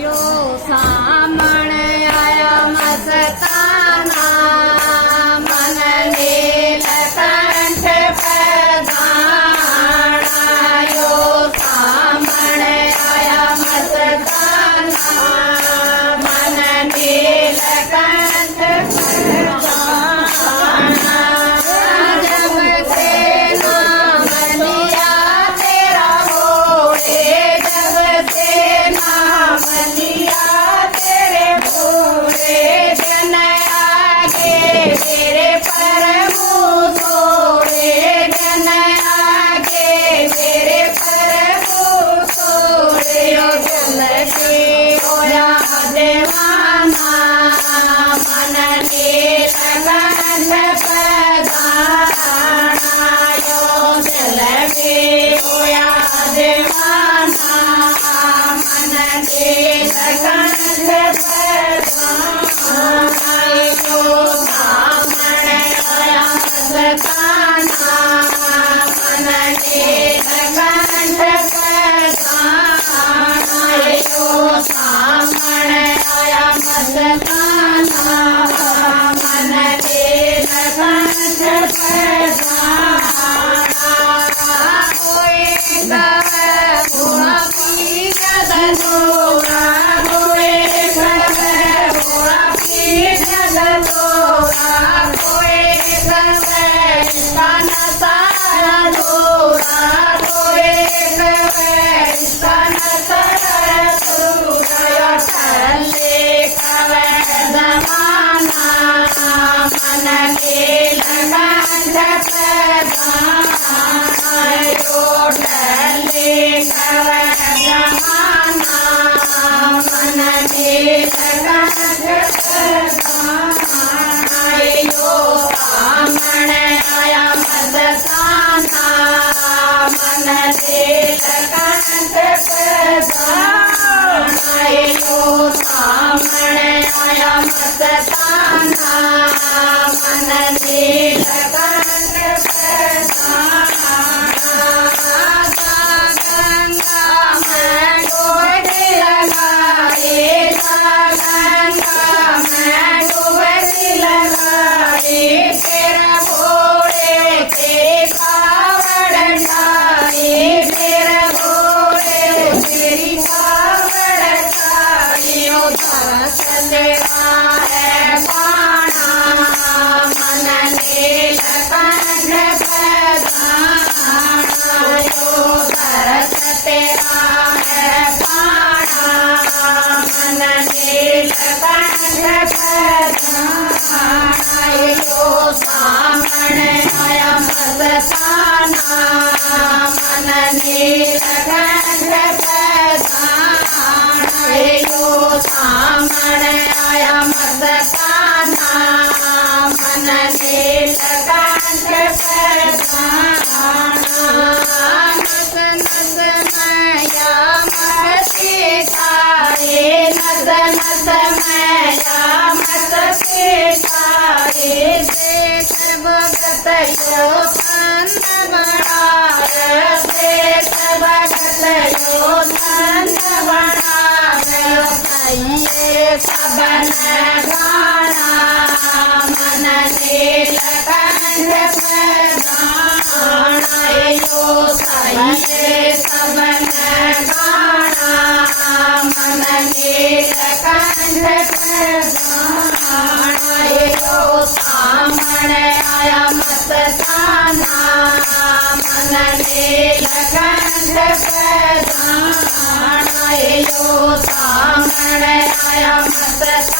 यो सामण आया मस्ताना मन नीलकंठ प्रधाना यो सामण आया मस्ताना मन नीलकंठ प्रधाना जब से नाम लिया तेरा होए जब से नाम लिया तेरे पूरे जन आगे तेरे प्रभु छोड़े जन आगे तेरे प्रभु छोड़े ओ जल के होया देवाना मन नीलकंठ प्रधाना यो जल के होया देवाना मन नीलकंठ प्रधाना यो सामण आया मस्ताना मन नीलकंठ प्रधाना यो सामण आया मस्ताना मन नीलकंठ प्रधाना कोई गवे हुआ पी जगतोरा कोई गवे हुआ पी जगतोरा कोई गवे स्तन सारा दूरा कोई गवे स्तन सारा दूरा टले कवे जमाना मन नीलकंठ प्रधाना यो टले कवे जमाना मन नीलकंठ प्रधाना यो सामण आया मस्ताना मन नीलकंठ प्रधाना यो सामण आया मस्ताना मन नीलकंठ प्रधाना गंगा में डुबकी लगाए गंगा में डुबकी लगाए तेरा भोरे तेरी कावड़ ढाई तेरा भोरे तेरी कावड़ ढाई ओ तरस तेरा है पाना मन नीलकंठ प्रधाना यो तरस तेरा है पाना मन नीलकंठ प्रधाना यो सामण आया मस्ताना मन नीलकंठ प्रधाना यो सामण आया मस्ताना मन नीलकंठ प्रधाना नस नस मैया मस्ती तारे नस नस मैया मस्ती तारे देख भगत यो संत बनार देख भगत यो संत बनार कहिए सबन गाना मन नीलकंठ प्रधाना यो कहिए सबन गाना मन नीलकंठ प्रधाना यो सामण आया मस्ताना मन नीलकंठ प्रधाना यो सामण आया मस्ताना